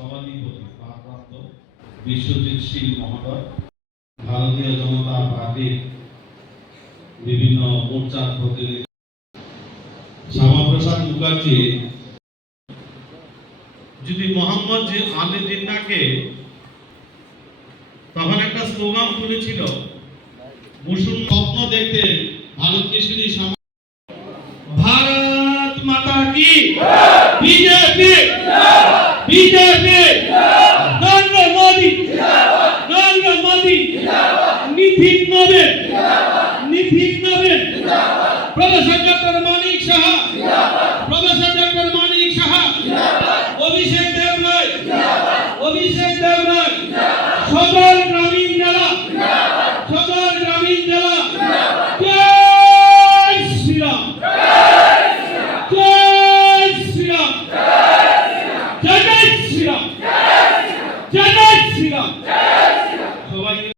সভাধিপতি ভারপ্রাপ্ত বিশ্বজিৎ শীল মহোদয়, ভারতীয় জনতা পার্টির বিভিন্ন মোর্চার প্রতিনিধি শ্যামাপ্রসাদ মুখার্জি যদি মোহাম্মদ আলী জিন্নাহকে তখন একটা স্লোগান তুলেছিল, মুসলিম স্বপ্ন দেখতে ভারতকে শুধু ভারত মাতা কি, BJP BJP, Narendra Modi Narendra Modi, Nitin Nabin Nitin Nabin, professor doctor Manik Saha professor doctor Manik Saha, Abhishek Debroy Abhishek Debroy, সকল গ্রামীণ জেলা সকল গ্রামীণ জেলা, জয় শ্রীরাম জয় শ্রীরাম জয় শ্রীরাম জয় শ্রীরাম।